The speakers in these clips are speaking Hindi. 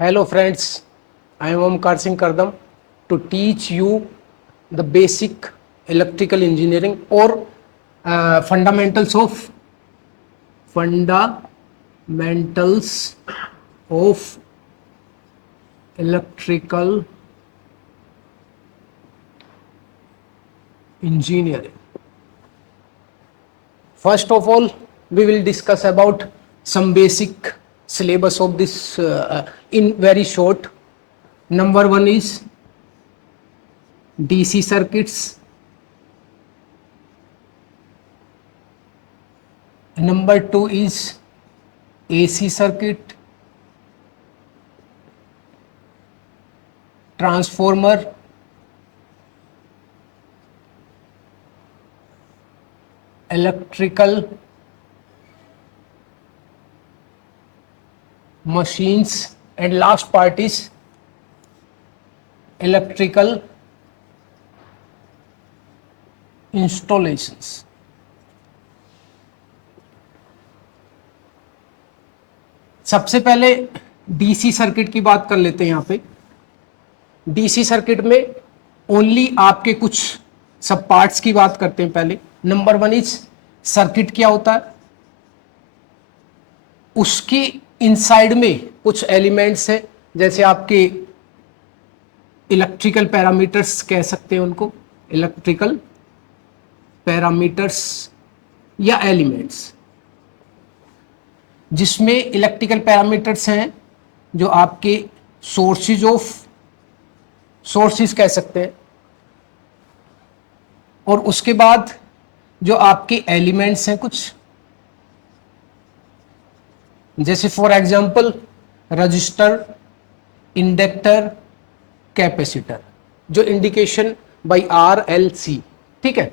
Hello friends, I am Omkar Singh Kardam to teach you the basic electrical engineering or fundamentals of electrical engineering. First of all, we will discuss about some basic syllabus of this in very short. Number one is DC circuits. Number two is AC circuit, transformer, electrical machines, and last part is electrical installations. सबसे पहले डीसी सर्किट की बात कर लेते हैं। यहां पे डीसी सर्किट में ओनली आपके कुछ सब पार्ट्स की बात करते हैं। पहले नंबर वन इज सर्किट क्या होता है, उसके इनसाइड में कुछ एलिमेंट्स है, जैसे आपके इलेक्ट्रिकल पैरामीटर्स कह सकते हैं उनको, इलेक्ट्रिकल पैरामीटर्स या एलिमेंट्स, जिसमें इलेक्ट्रिकल पैरामीटर्स हैं जो आपके सोर्सेज कह सकते हैं, और उसके बाद जो आपके एलिमेंट्स हैं कुछ, जैसे for example register, inductor, capacitor, जो इंडिकेशन बाय RLC। ठीक है।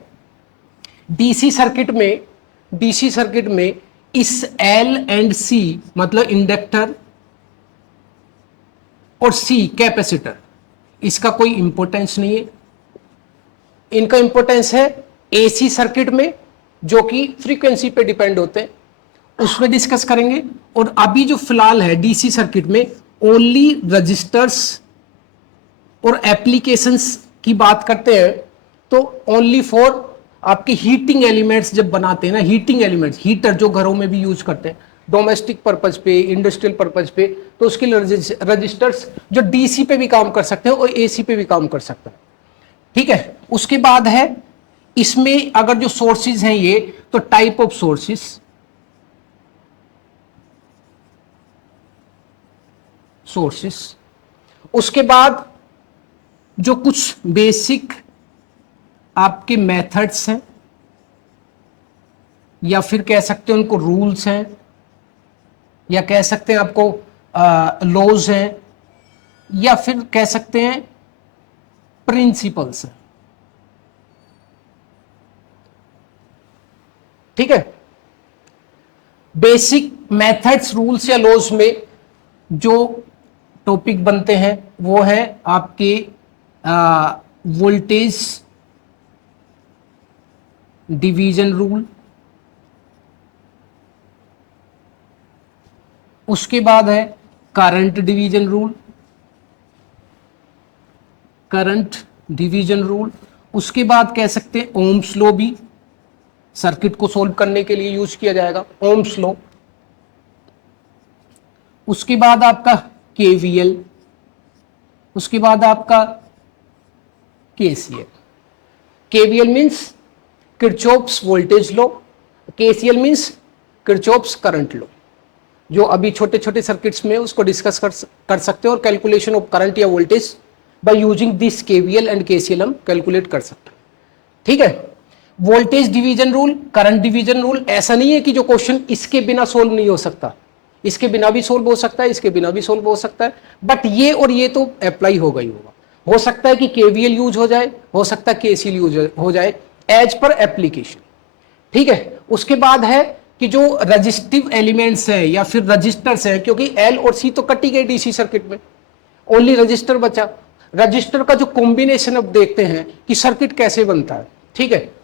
डीसी सर्किट में इस L एंड C मतलब इंडक्टर और C कैपेसिटर, इसका कोई इंपॉर्टेंस नहीं है। इनका इंपॉर्टेंस है AC सर्किट में, जो कि फ्रीक्वेंसी पे डिपेंड होते हैं, उसमें डिस्कस करेंगे। और अभी जो फिलहाल है डीसी सर्किट में ओनली रजिस्टर्स और एप्लीकेशंस की बात करते हैं, तो ओनली फॉर आपके हीटिंग एलिमेंट्स जब बनाते हैं ना, हीटिंग एलिमेंट्स, हीटर जो घरों में भी यूज करते हैं डोमेस्टिक पर्पज पे, इंडस्ट्रियल पर्पज पे, तो उसके लिए रजिस्टर्स जो डीसी पे भी काम कर सकते हैं और एसी पे भी काम कर सकते हैं। ठीक है। उसके बाद है इसमें अगर जो सोर्सेज हैं ये, तो टाइप ऑफ सोर्सेज, उसके बाद जो कुछ बेसिक आपके मेथड्स हैं, या फिर कह सकते हैं उनको रूल्स हैं, या कह सकते हैं आपको लॉज हैं, या फिर कह सकते हैं प्रिंसिपल्स हैं। ठीक है। बेसिक मेथड्स, रूल्स या लॉज में जो टॉपिक बनते हैं वो है आपके वोल्टेज डिवीजन रूल, उसके बाद है करंट डिवीजन रूल, उसके बाद कह सकते हैं ओम्स लॉ, भी सर्किट को सोल्व करने के लिए यूज किया जाएगा, ओम्स लॉ। उसके बाद आपका KVL, उसके बाद आपका KCL। KVL means Kirchhoff's voltage law, KCL means Kirchhoff's current law, जो अभी छोटे छोटे सर्किट्स में उसको डिस्कस कर सकते हैं, और कैलकुलेशन ऑफ करंट या voltage by using this KVL and KCL हम कैलकुलेट कर सकते हैं। ठीक है। Voltage division rule, current division rule, ऐसा नहीं है कि जो क्वेश्चन इसके बिना सोल्व नहीं हो सकता, इसके बिना भी सोल्व हो सकता है, इसके बिना भी सोल्व हो सकता है, बट ये और ये तो अप्लाई होगा ही होगा। हो सकता है कि KVL यूज हो जाए, हो सकता है KCL यूज हो जाए, एज पर एप्लीकेशन। ठीक है। उसके बाद है कि जो रजिस्टिव एलिमेंट्स है या फिर रजिस्टर्स है, क्योंकि L और C तो कटी गई डीसी सर्किट में, ओनली रजिस्टर बचा। रजिस्टर का जो कॉम्बिनेशन अब देखते हैं कि सर्किट कैसे बनता है। ठीक है।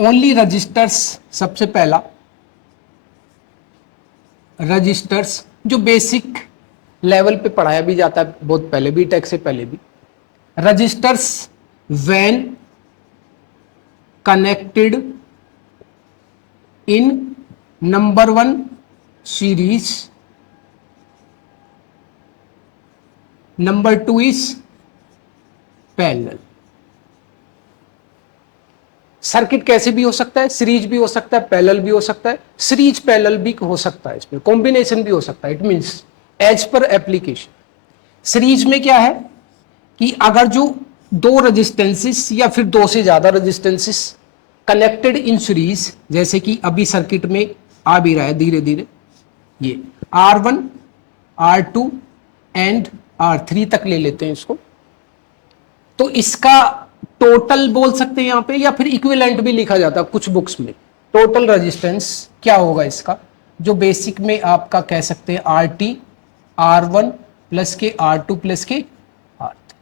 ओनली रजिस्टर्स, सबसे पहला रजिस्टर्स जो बेसिक लेवल पे पढ़ाया भी जाता है बहुत पहले, बीटेक से पहले भी, resistors when connected in number 1 series, number 2 is parallel. Circuit कैसे भी हो सकता है, सीरीज भी हो सकता है, पैरेलल भी हो सकता है, सीरीज पैरेलल भी हो सकता है, इसमें कॉम्बिनेशन भी हो सकता है। It means as per application. Series में क्या है कि अगर जो दो रेजिस्टेंसेस या फिर दो से ज्यादा रेजिस्टेंसेस कनेक्टेड इन सीरीज, जैसे कि अभी सर्किट में आ भी रहा है धीरे धीरे, ये R1 R2 एंड R3 तक ले लेते हैं इसको, तो इसका टोटल बोल सकते हैं यहां पे, या फिर इक्विवेलेंट भी लिखा जाता है कुछ बुक्स में। टोटल रेजिस्टेंस क्या होगा इसका, जो बेसिक में आपका कह सकते हैं RT R1 प्लस के R2 प्लस के R3।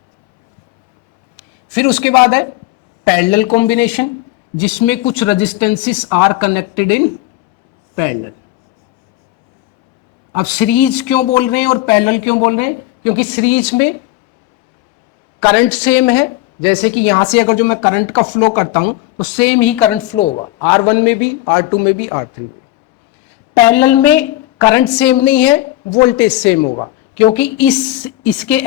फिर उसके बाद है पैरेलल कॉम्बिनेशन, जिसमें कुछ resistances are connected in parallel. अब सीरीज क्यों बोल रहे हैं और पैरेलल क्यों बोल रहे हैं, क्योंकि सीरीज में करंट सेम है, जैसे कि यहां से अगर जो मैं करंट का फ्लो करता हूं तो सेम ही करंट फ्लो होगा R1 में भी, R2 में भी, R3 में। पैरेलल में करंट सेम नहीं है, वोल्टेज सेम होगा, क्योंकि इसके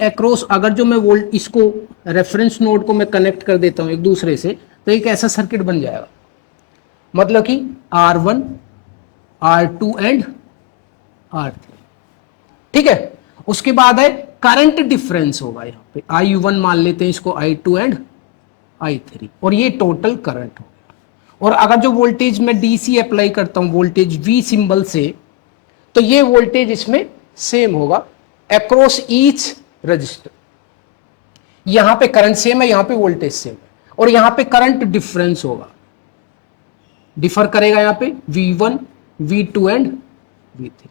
अक्रॉस अगर जो मैं इसको रेफरेंस नोड को मैं कनेक्ट कर देता हूं एक दूसरे से, तो एक ऐसा सर्किट बन जाएगा, मतलब कि R1 R2 एंड R3। ठीक है, उसके बाद है करंट डिफरेंस होगा, यहां पे I1 मान लेते हैं इसको, I2 एंड I3, और ये टोटल करंट हो गया। और अगर जो वोल्टेज मैं DC अप्लाई करता हूं वोल्टेज V सिंबल से, तो ये वोल्टेज इसमें सेम होगा अक्रॉस ईच रजिस्टर। यहां पे करंट सेम है, यहां पे वोल्टेज सेम है, और यहां पे करंट डिफरेंस होगा, डिफर करेगा यहां पे V1 V2 एंड V3।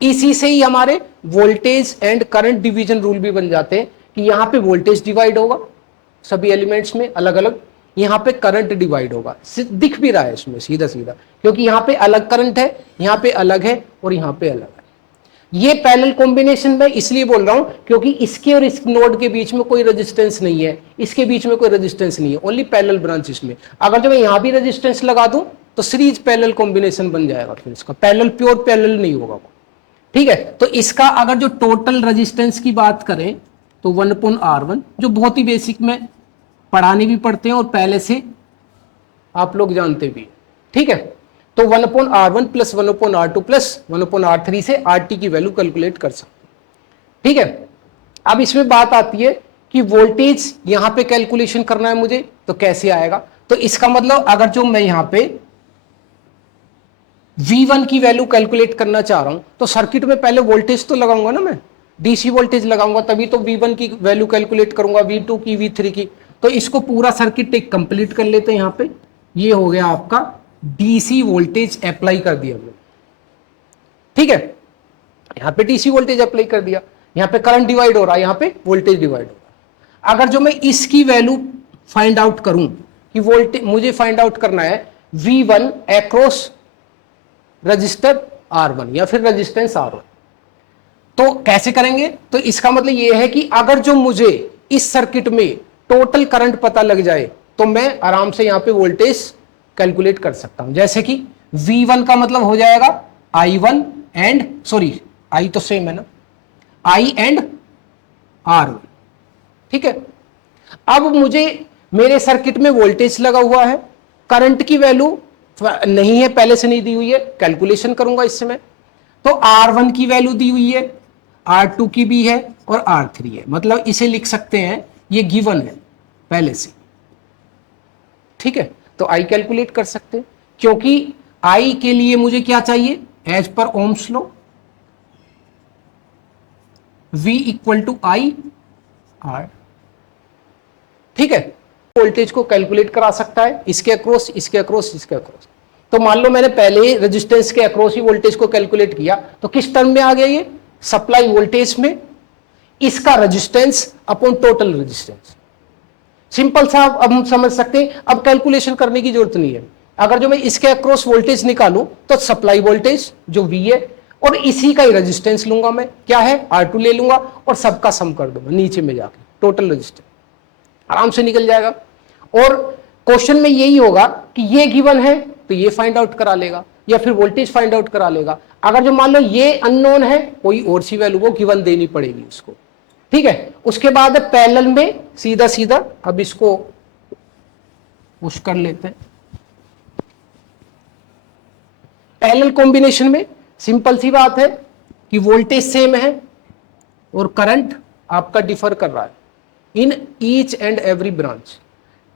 इसी से ही हमारे voltage and current division rule भी बन जाते हैं कि यहां पे वोल्टेज डिवाइड होगा सभी एलिमेंट्स में अलग अलग, यहां पे करंट डिवाइड होगा। दिख भी रहा है इसमें सीधा सीधा, क्योंकि यहां पे अलग करंट है, यहां पे अलग है, और यहां पे अलग है। ये पैरेलल कॉम्बिनेशन में इसलिए बोल रहा हूं क्योंकि इसके और इस नोड के बीच में कोई रेजिस्टेंस नहीं है, इसके बीच में कोई रेजिस्टेंस नहीं है, ओनली पैरेलल ब्रांचेस में। अगर जो मैं यहां भी रेजिस्टेंस लगा दूं तो सीरीज पैरेलल कॉम्बिनेशन बन जाएगा, फिर इसका पैरेलल प्योर पैरेलल नहीं होगा। ठीक है, तो इसका अगर जो टोटल रेजिस्टेंस की बात करें तो 1/R1, जो बहुत ही बेसिक में पढ़ाने भी पड़ते हैं और पहले से आप लोग जानते भी हैं। ठीक है, तो 1/R1 plus 1/R2 plus 1/R3 से RT की वैल्यू कैलकुलेट कर सकते हैं। ठीक है, अब इसमें बात आती है कि वोल्टेज यहां पे कैलकुलेशन करना है मुझे, तो कैसे आएगा। तो इसका मतलब अगर जो मैं यहां पे V1 की वैल्यू कैलकुलेट करना चाह रहा हूं, तो सर्किट में पहले वोल्टेज तो लगाऊंगा ना, मैं DC वोल्टेज लगाऊंगा, तभी तो V1 की वैल्यू कैलकुलेट करूंगा, V2 की, V3 की। तो इसको पूरा सर्किट एक कंप्लीट कर लेते हैं। यहां पे ये हो गया आपका DC वोल्टेज अप्लाई कर दिया हमने। ठीक है, यहां पे DC वोल्टेज अप्लाई कर दिया, यहां पे करंट डिवाइड हो रहा है, यहां पे वोल्टेज डिवाइड हो रहा है। अगर जो मैं इसकी वैल्यू फाइंड आउट करूं कि वोल्टेज मुझे फाइंड आउट करना है V1 अक्रॉस रजिस्टर R1 या फिर रेजिस्टेंस R1, तो कैसे करेंगे। तो इसका मतलब यह है कि अगर जो मुझे इस सर्किट में टोटल करंट पता लग जाए तो मैं आराम से यहां पे वोल्टेज कैलकुलेट कर सकता हूं। जैसे कि V1 का मतलब हो जाएगा I1 एंड I तो सेम है ना, I एंड R1। ठीक है, अब मुझे मेरे सर्किट में वोल्टेज लगा हुआ है, करंट की वैल्यू नहीं है, पहले से नहीं दी हुई है, कैलकुलेशन करूंगा इससे मैं। तो R1 की वैल्यू दी हुई है, R2 की भी है और R3 है, मतलब इसे लिख सकते हैं ये गिवन है पहले से। ठीक है, तो I कैलकुलेट कर सकते हैं, क्योंकि I के लिए मुझे क्या चाहिए, as per Ohm's law V equal to I R। ठीक है, वोल्टेज को कैलकुलेट करा सकता है इसके अक्रॉस, इसके अक्रॉस, इसके अक्रॉस। तो मान लो मैंने पहले रेजिस्टेंस के अक्रॉस ही वोल्टेज को कैलकुलेट किया, तो किस टर्म में आ गया ये, सप्लाई वोल्टेज में, इसका resistance upon total resistance. Simple सा अब हम समझ सकते हैं, अब कैलकुलेशन करने की जरूरत नहीं है। अगर जो मैं इसके अक्रॉस वोल्टेज निकालूं तो सप्लाई वोल्टेज जो V है और इसी का ही रेजिस्टेंस लूंगा, मैं क्या है R2 ले लूंगा और सबका सम कर दूंगा नीचे में जाके, टोटल रेजिस्टेंस आराम से निकल जाएगा। और क्वेश्चन में यही होगा कि ये गिवन है तो ये फाइंड आउट करा लेगा या फिर वोल्टेज फाइंड आउट करा लेगा। अगर जो मान लो ये अननोन है, कोई और सी वैल्यू वो गिवन देनी पड़ेगी उसको, ठीक है। उसके बाद पैरेलल में सीधा सीधा अब इसको पुश कर लेते हैं। पैरेलल कॉम्बिनेशन में सिंपल सी बात है कि वोल्टेज सेम है और करंट आपका डिफर कर रहा है in each and every branch,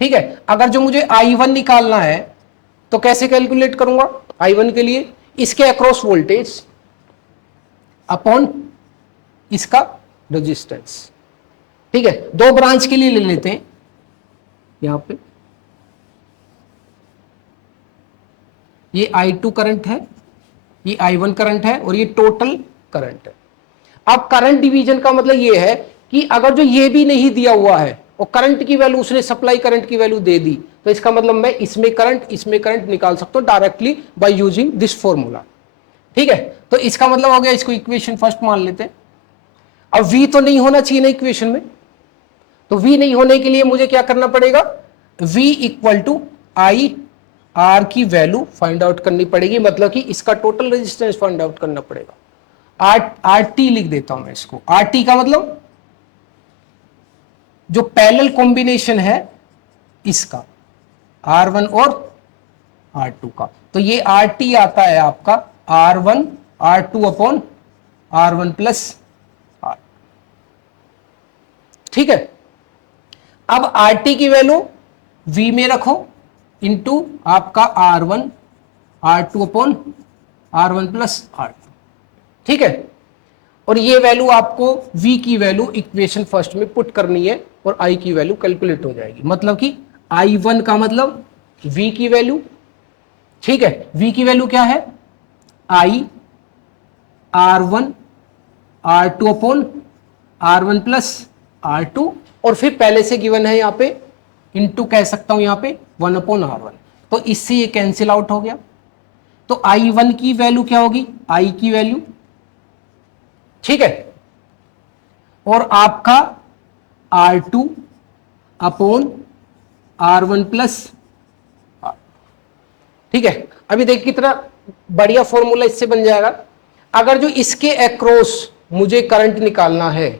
ठीक है। अगर जो मुझे I1 निकालना है तो कैसे कैलकुलेट करूंगा? I1 के लिए इसके अक्रॉस वोल्टेज अपॉन इसका रेजिस्टेंस, ठीक है। दो ब्रांच के लिए ले लेते हैं, यहां पे ये I2 करंट है, ये I1 करंट है और ये टोटल करंट है। अब करंट डिवीजन का मतलब ये है कि अगर जो ये भी नहीं दिया हुआ है और करंट की वैल्यू उसने सप्लाई करंट की वैल्यू दे दी, तो इसका मतलब मैं इसमें करंट निकाल सकता हूं directly by using this formula, ठीक है। तो इसका मतलब हो गया, इसको इक्वेशन फर्स्ट मान लेते हैं। अब V तो नहीं होना चाहिए ना इक्वेशन में, तो V नहीं होने के लिए मुझे क्या करना पड़ेगा? V equal to I R की वैल्यू फाइंड आउट करनी पड़ेगी, मतलब कि इसका टोटल रेजिस्टेंस फाइंड आउट करना पड़ेगा। RT लिख देता हूं मैं इसको। RT का मतलब जो पैरेलल कॉम्बिनेशन है इसका R1 और R2 का, तो ये RT आता है आपका R1 R2 upon R1 plus R, ठीक है। अब RT की वैल्यू V में रखो इंटू आपका R1 R2 upon R1 plus R2, ठीक है। और ये वैल्यू आपको V की वैल्यू इक्वेशन फर्स्ट में पुट करनी है और I की वैल्यू कैलकुलेट हो जाएगी, मतलब कि I1 का मतलब V की वैल्यू, ठीक है। V की वैल्यू क्या है? I R1 R2 upon R1 plus R2 और फिर पहले से गिवन है यहां पे इंटू कह सकता हूं यहां पे 1 अपॉन R1, तो इससे ये कैंसिल आउट हो गया। तो I1 की वैल्यू क्या होगी? I की वैल्यू, ठीक है, और आपका R2 अपॉन R1 प्लस, ठीक है। अभी देख कितना बढ़िया फॉर्मूला इससे बन जाएगा। अगर जो इसके अक्रॉस मुझे करंट निकालना है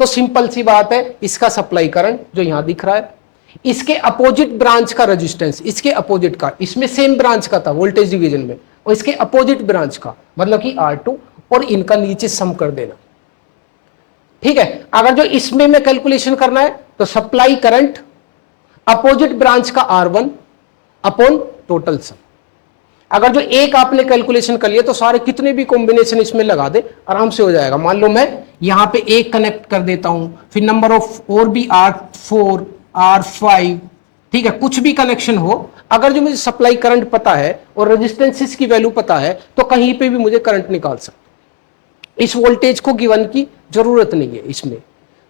तो सिंपल सी बात है, इसका सप्लाई करंट जो यहां दिख रहा है, इसके अपोजिट ब्रांच का रेजिस्टेंस, इसके अपोजिट का, इसमें सेम ब्रांच का था वोल्टेज डिवीजन में, और इसके अपोजिट ब्रांच का मतलब कि R2, और इनका नीचे सम कर देना, ठीक है। अगर जो इसमें में कैलकुलेशन करना है तो सप्लाई करंट अपोजिट ब्रांच का R1 अपॉन टोटल सम। अगर जो एक आपने कैलकुलेशन कर लिया तो सारे कितने भी कॉम्बिनेशन इसमें लगा दे, आराम से हो जाएगा। मान लो मैं यहां पे एक कनेक्ट कर देता हूं, फिर नंबर ऑफ और भी R4 R5, ठीक है, कुछ भी कनेक्शन हो, अगर जो मुझे सप्लाई करंट पता है और रेजिस्टेंसेस की वैल्यू पता है तो कहीं पे भी मुझे करंट निकाल सकता। इस वोल्टेज को गिवन की जरूरत नहीं है इसमें,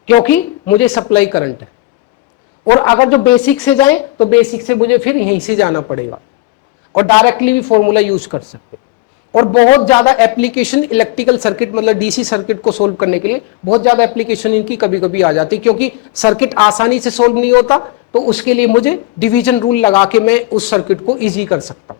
क्योंकि मुझे सप्लाई करंट है। और अगर जो बेसिक से जाए तो बेसिक से मुझे फिर यहीं से जाना पड़ेगा और डायरेक्टली भी फॉर्मूला यूज कर सकते। और बहुत ज्यादा एप्लीकेशन इलेक्ट्रिकल सर्किट मतलब डीसी सर्किट को सोल्व करने के लिए बहुत ज्यादा एप्लीकेशन इनकी कभी कभी आ जाती है, क्योंकि सर्किट आसानी से सोल्व नहीं होता, तो उसके लिए मुझे डिवीजन रूल लगा के मैं उस सर्किट को इजी कर सकता हूं।